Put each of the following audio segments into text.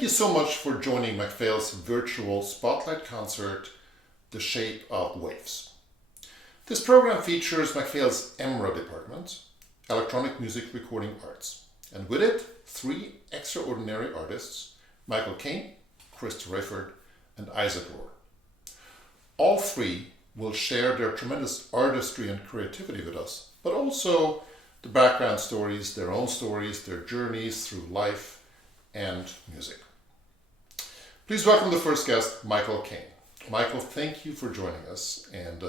Thank you so much for joining MacPhail's virtual spotlight concert, The Shape of Waves. This program features MacPhail's EMRA department, Electronic Music Recording Arts, and with it, 3 extraordinary artists, Michael Cain, Krysta Rayford, and Isaac Rohr. All 3 will share their tremendous artistry and creativity with us, but also the background stories, their own stories, their journeys through life and music. Please welcome the first guest, Michael Cain. Michael, thank you for joining us and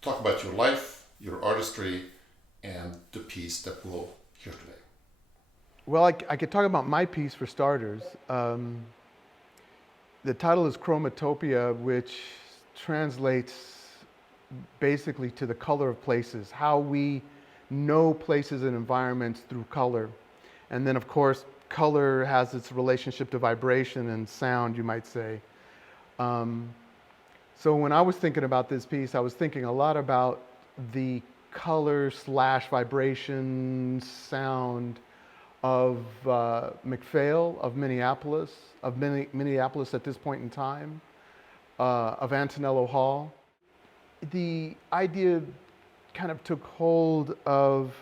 talk about your life, your artistry, and the piece that we'll hear today. Well, I could talk about my piece for starters. The title is Chromatopia, which translates basically to the color of places, how we know places and environments through color. And then, of course, color has its relationship to vibration and sound, you might say. So when I was thinking about this piece, I was thinking a lot about the color / vibration sound of MacPhail, of Minneapolis at this point in time, of Antonello Hall. The idea kind of took hold of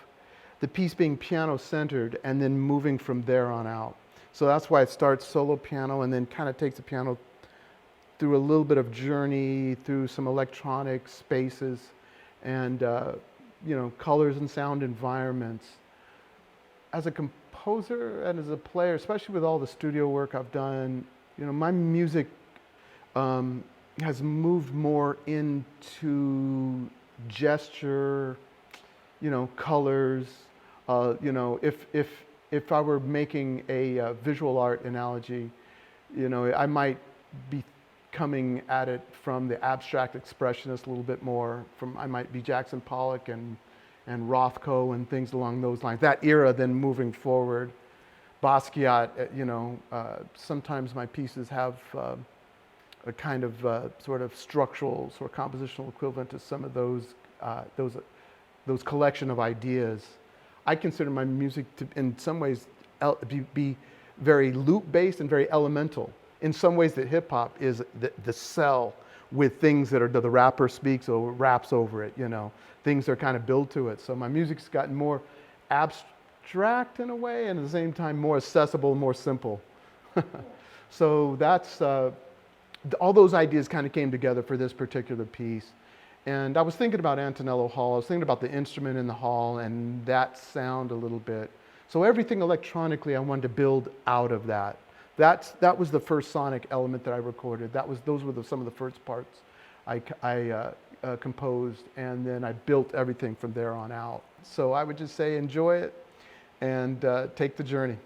the piece being piano-centered and then moving from there on out. So that's why it starts solo piano and then kind of takes the piano through a little bit of journey, through some electronic spaces and colors and sound environments. As a composer and as a player, especially with all the studio work I've done, my music has moved more into gesture, colors. If I were making a visual art analogy, I might be coming at it from the abstract expressionist a little bit more. I might be Jackson Pollock and Rothko and things along those lines. That era, then moving forward, Basquiat. Sometimes my pieces have a kind of sort of structural, sort of compositional equivalent to some of those collection of ideas. I consider my music to, in some ways, be very loop-based and very elemental. In some ways, that hip-hop is the cell with things that are the rapper speaks or raps over it. Things are kind of built to it. So my music's gotten more abstract in a way, and at the same time more accessible, more simple. So that's all those ideas kind of came together for this particular piece. And I was thinking about Antonello Hall, I was thinking about the instrument in the hall and that sound a little bit. So everything electronically I wanted to build out of that. That was the first sonic element that I recorded. Those were some of the first parts I composed, and then I built everything from there on out. So I would just say enjoy it and take the journey.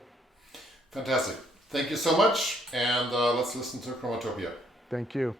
Fantastic. Thank you so much, and let's listen to Chromatopia. Thank you.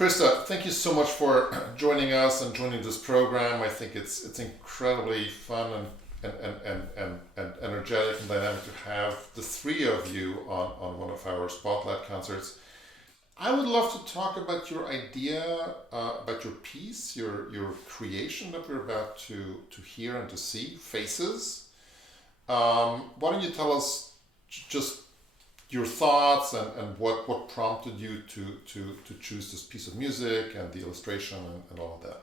Krysta, thank you so much for joining us and joining this program. I think it's incredibly fun and energetic and dynamic to have the three of you on one of our spotlight concerts. I would love to talk about your idea, about your piece, your creation that we're about to hear and to see, Faces. Why don't you tell us just your thoughts and what prompted you to choose this piece of music and the illustration and all of that?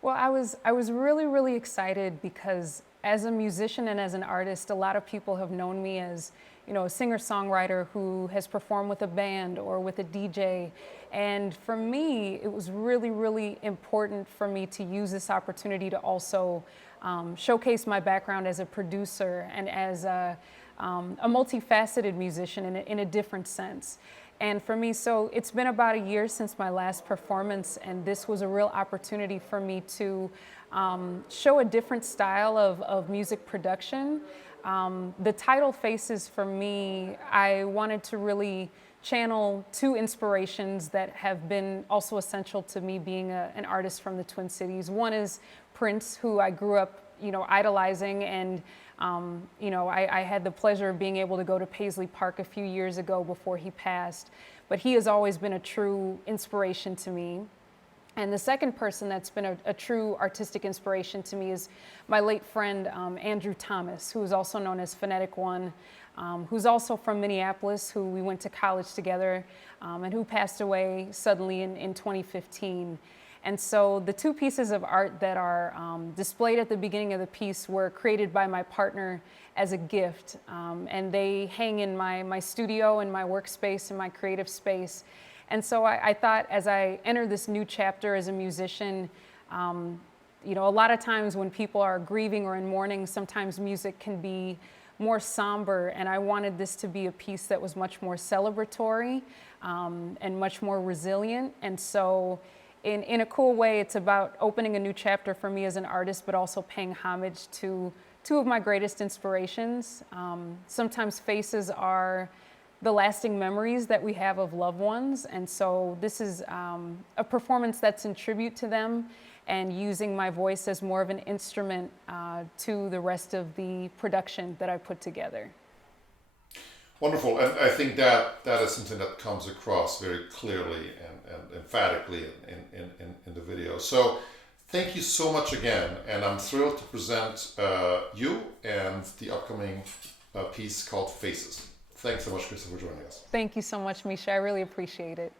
Well, I was really excited because as a musician and as an artist, a lot of people have known me as, you know, a singer-songwriter who has performed with a band or with a DJ. And for me, it was really important for me to use this opportunity to also showcase my background as a producer and as a multifaceted musician in a different sense. And for me, so it's been about a year since my last performance, and this was a real opportunity for me to show a different style of music production. The title Faces, for me, I wanted to really channel two inspirations that have been also essential to me being an artist from the Twin Cities. One is Prince, who I grew up, you know, idolizing, and you know, I had the pleasure of being able to go to Paisley Park a few years ago before he passed. But he has always been a true inspiration to me. And the second person that's been a true artistic inspiration to me is my late friend, Andrew Thomas, who is also known as Phonetic One, who's also from Minneapolis, who we went to college together, and who passed away suddenly in 2015. And so the two pieces of art that are displayed at the beginning of the piece were created by my partner as a gift. And they hang in my studio, in my workspace, in my creative space. And so I thought, as I enter this new chapter as a musician, you know, a lot of times when people are grieving or in mourning, sometimes music can be more somber, and I wanted this to be a piece that was much more celebratory and much more resilient. And so in a cool way, it's about opening a new chapter for me as an artist, but also paying homage to two of my greatest inspirations. Sometimes faces are the lasting memories that we have of loved ones. And so this is a performance that's in tribute to them and using my voice as more of an instrument to the rest of the production that I put together. Wonderful, and I think that is something that comes across very clearly and emphatically in the video. So thank you so much again, and I'm thrilled to present you and the upcoming piece called Faces. Thanks so much, Krysta, for joining us. Thank you so much, Mischa. I really appreciate it.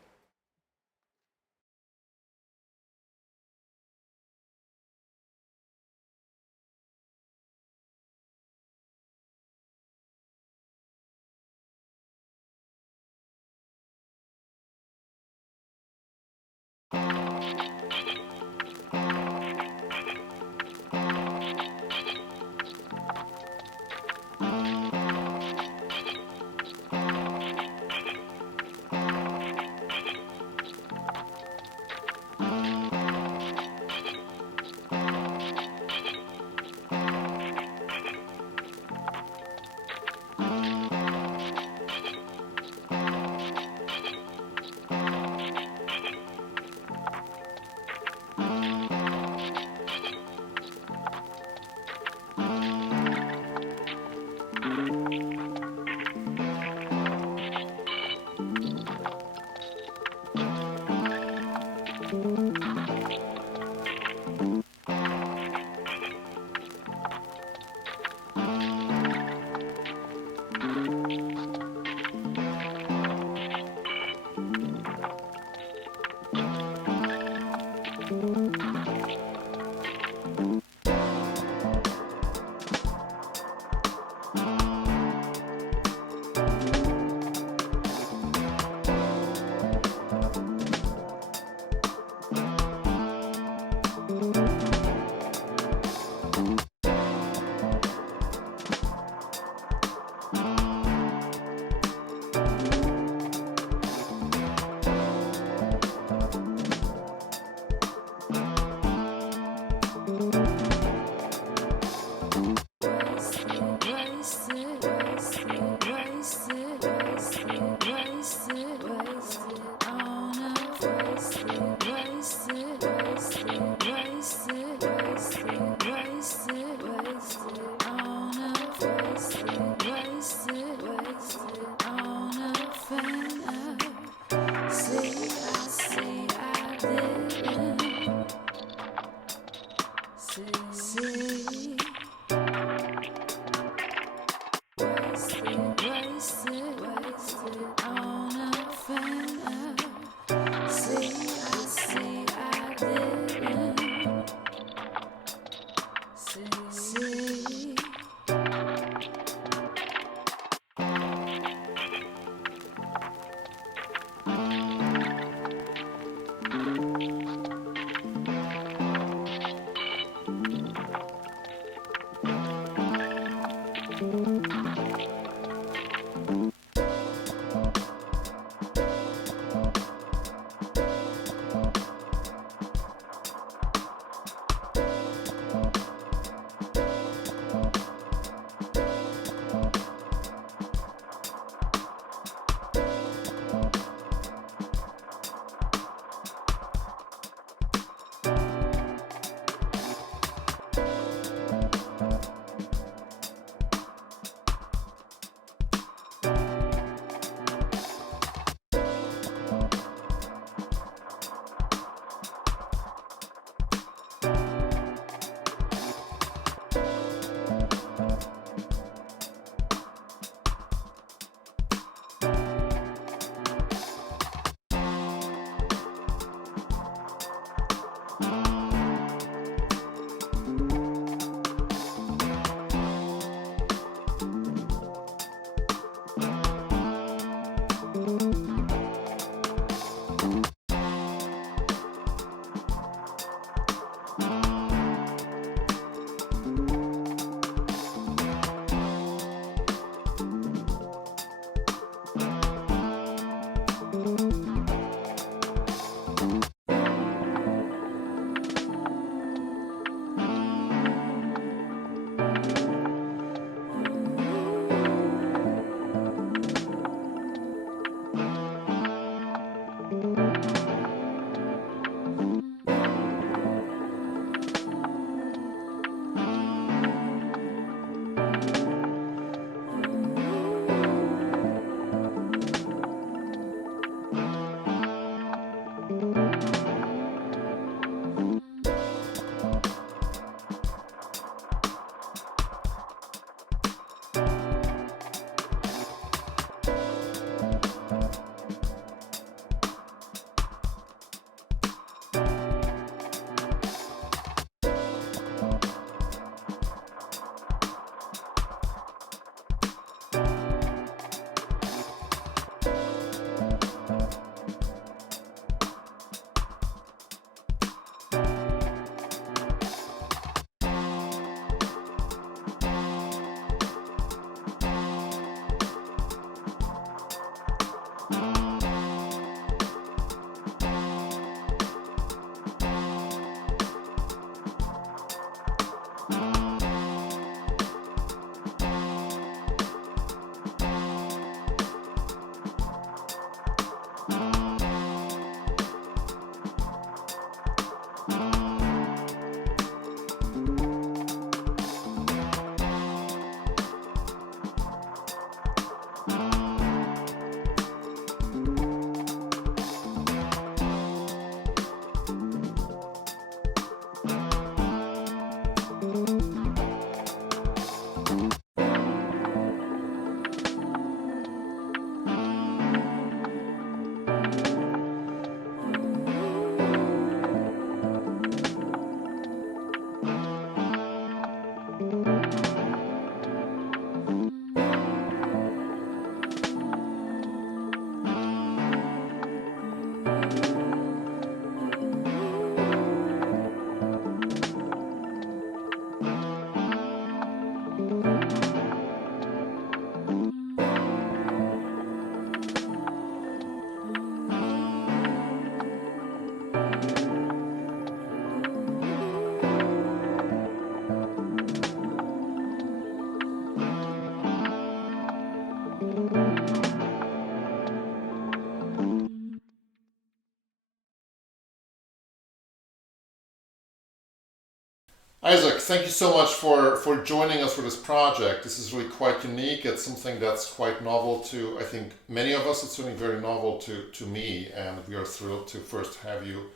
thank you so much for joining us for this project. This is really quite unique. It's something that's quite novel to, I think, many of us. It's certainly very novel to me, and we are thrilled to first have you.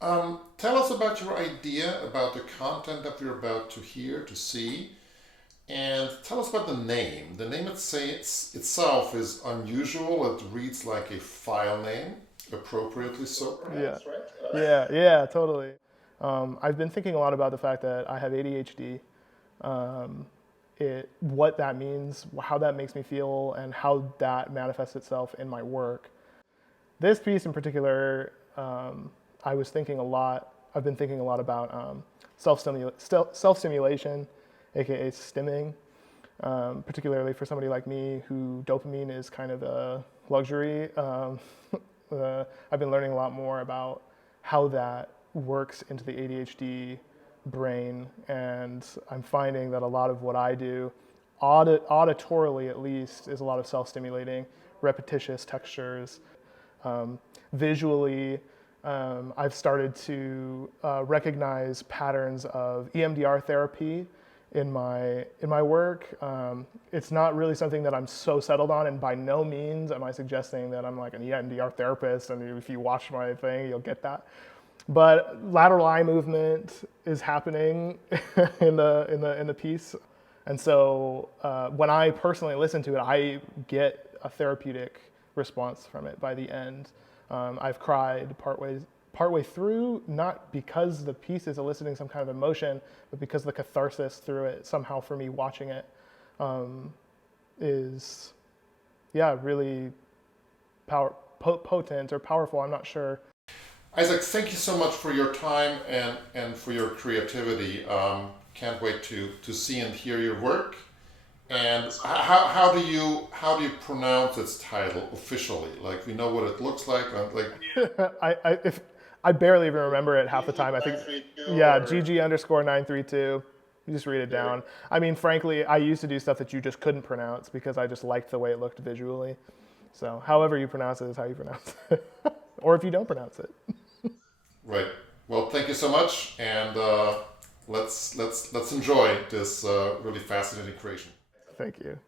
Tell us about your idea about the content that we're about to hear, to see, and tell us about the name. The name itself is unusual. It reads like a file name, appropriately so. Yeah, yeah, totally. I've been thinking a lot about the fact that I have ADHD, what that means, how that makes me feel, and how that manifests itself in my work. This piece in particular, I've been thinking a lot about self-stimulation, aka stimming, particularly for somebody like me who dopamine is kind of a luxury. I've been learning a lot more about how that works into the ADHD brain, and I'm finding that a lot of what I do, auditorily at least, is a lot of self-stimulating, repetitious textures. Visually, I've started to recognize patterns of EMDR therapy in my work. It's not really something that I'm so settled on, and by no means am I suggesting that I'm like an EMDR therapist, and if you watch my thing, you'll get that. But lateral eye movement is happening in the piece, and so when I personally listen to it, I get a therapeutic response from it by the end. I've cried partway through, not because the piece is eliciting some kind of emotion, but because the catharsis through it somehow for me watching it is, really potent or powerful. I'm not sure. Isaac, thank you so much for your time and for your creativity. Can't wait to see and hear your work. And how do you pronounce its title officially? Like, we know what it looks like. I barely even remember it half the time. I think, yeah, GG_932. You just read it down. I mean, frankly, I used to do stuff that you just couldn't pronounce because I just liked the way it looked visually. So, however you pronounce it is how you pronounce it, or if you don't pronounce it. Right. Well, thank you so much, and let's enjoy this really fascinating creation. Thank you.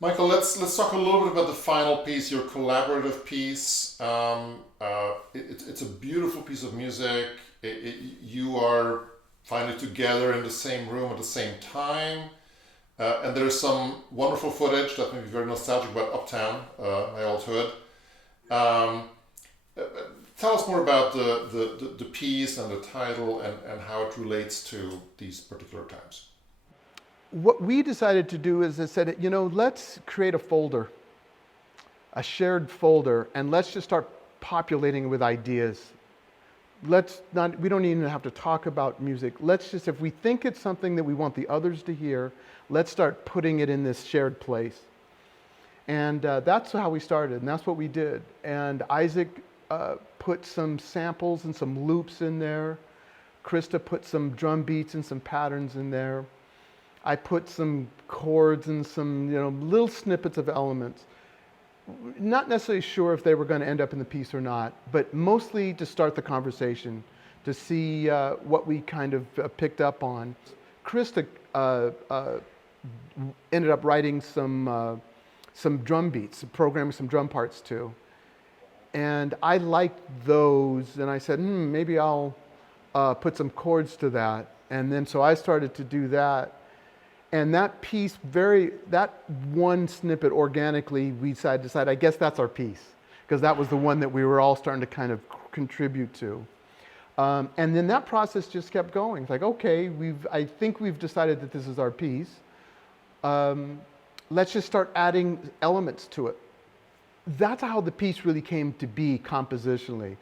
Michael, let's talk a little bit about the final piece, your collaborative piece. It's a beautiful piece of music. You are finally together in the same room at the same time. And there's some wonderful footage that may be very nostalgic about Uptown, my old hood. Tell us more about the piece and the title and how it relates to these particular times. What we decided to do is I said, you know, let's create a folder, a shared folder, and let's just start populating it with ideas. We don't even have to talk about music. Let's just, if we think it's something that we want the others to hear, let's start putting it in this shared place. And that's how we started, and that's what we did. And Isaac put some samples and some loops in there. Krysta put some drum beats and some patterns in there. I put some chords and some, you know, little snippets of elements. Not necessarily sure if they were going to end up in the piece or not, but mostly to start the conversation, to see what we kind of picked up on. Krysta ended up writing some drum beats, programming some drum parts too. And I liked those, and I said, maybe I'll put some chords to that. And then so I started to do that. And that piece, that one snippet organically, we decided, I guess that's our piece, because that was the one that we were all starting to kind of contribute to. And then that process just kept going. It's like, okay, I think we've decided that this is our piece. Let's just start adding elements to it. That's how the piece really came to be compositionally.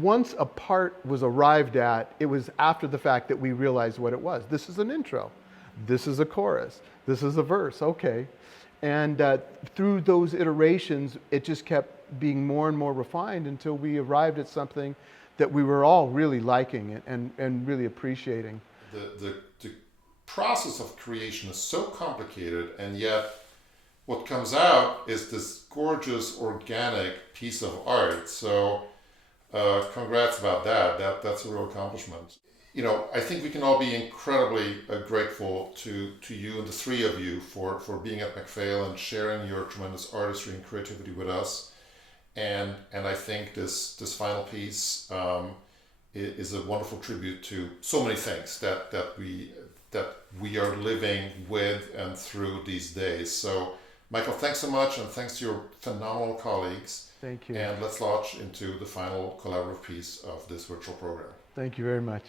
Once a part was arrived at, it was after the fact that we realized what it was. This is an intro. This is a chorus. This is a verse. Okay. And through those iterations, it just kept being more and more refined until we arrived at something that we were all really liking and really appreciating. The process of creation is so complicated, and yet what comes out is this gorgeous organic piece of art. So congrats about that. That's a real accomplishment. You know, I think we can all be incredibly grateful to you and the three of you for being at MacPhail and sharing your tremendous artistry and creativity with us. And I think this final piece is a wonderful tribute to so many things that we are living with and through these days. So, Michael, thanks so much, and thanks to your phenomenal colleagues. Thank you. And let's launch into the final collaborative piece of this virtual program. Thank you very much.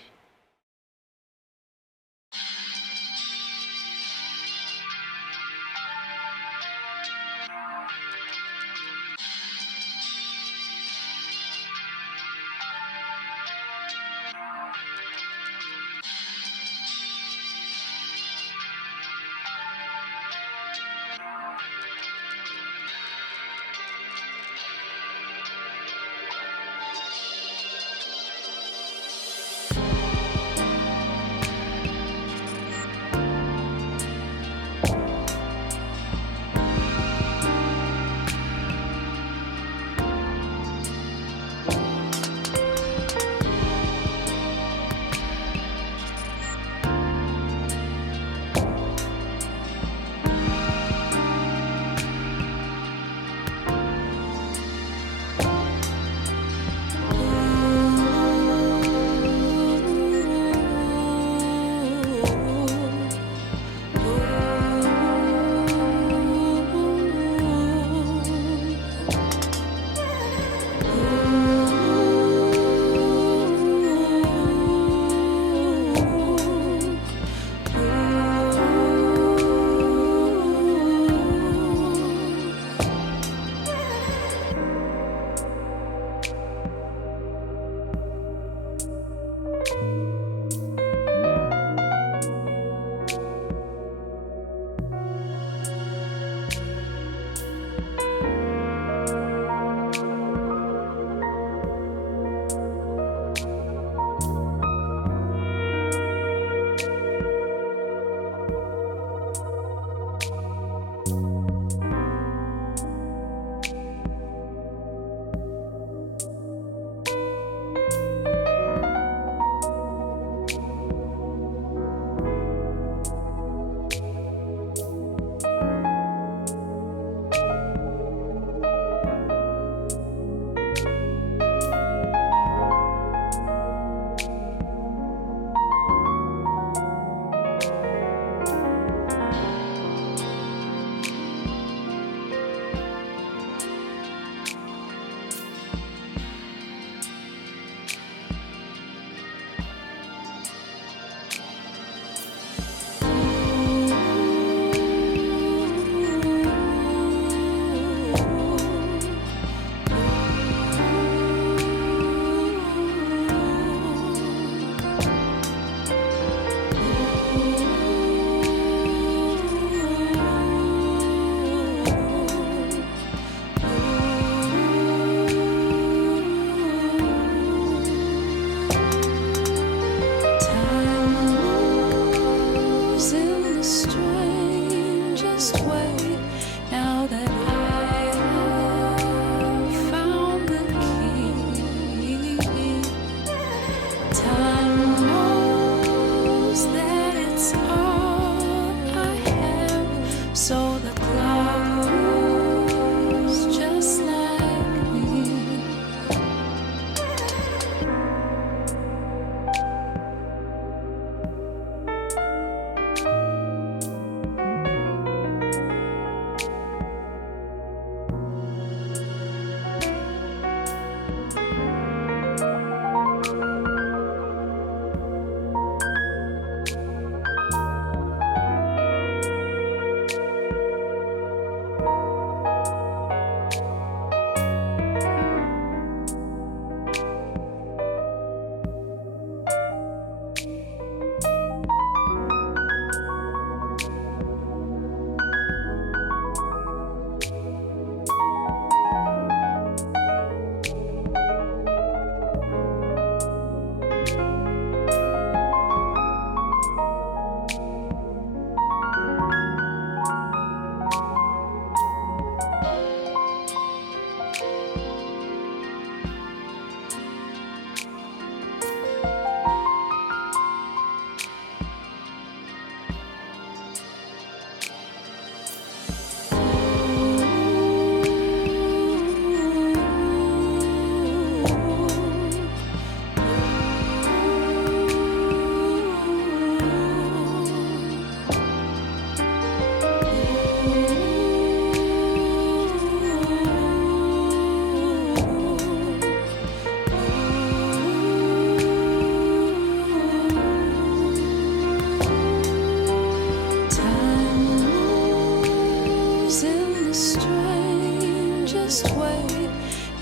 just wait.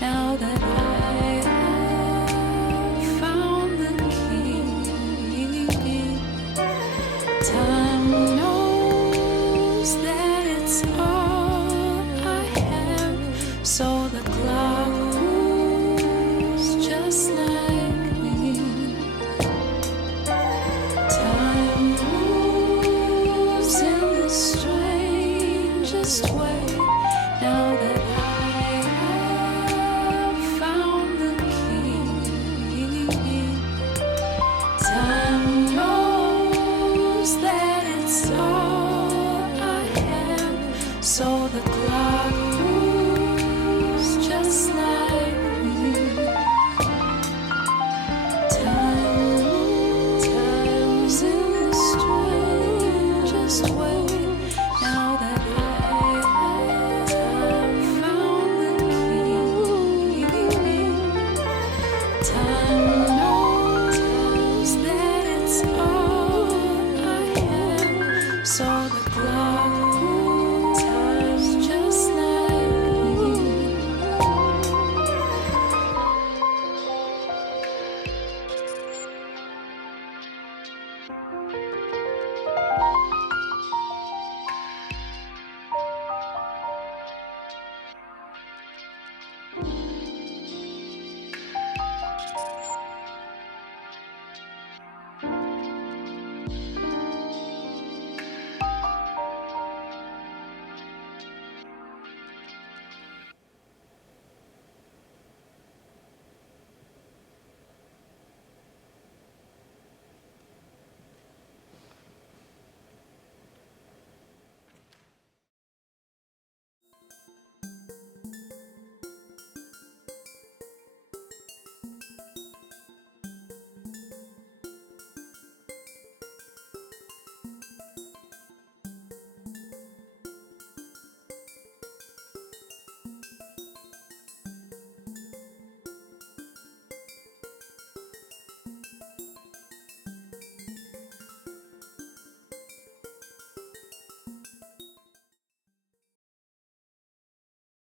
Now that I have found the key, time knows that it's all I have. So the clock moves just like me. Time moves in the strangest way. Now that I have found the key, time knows that it's all I have. So the clock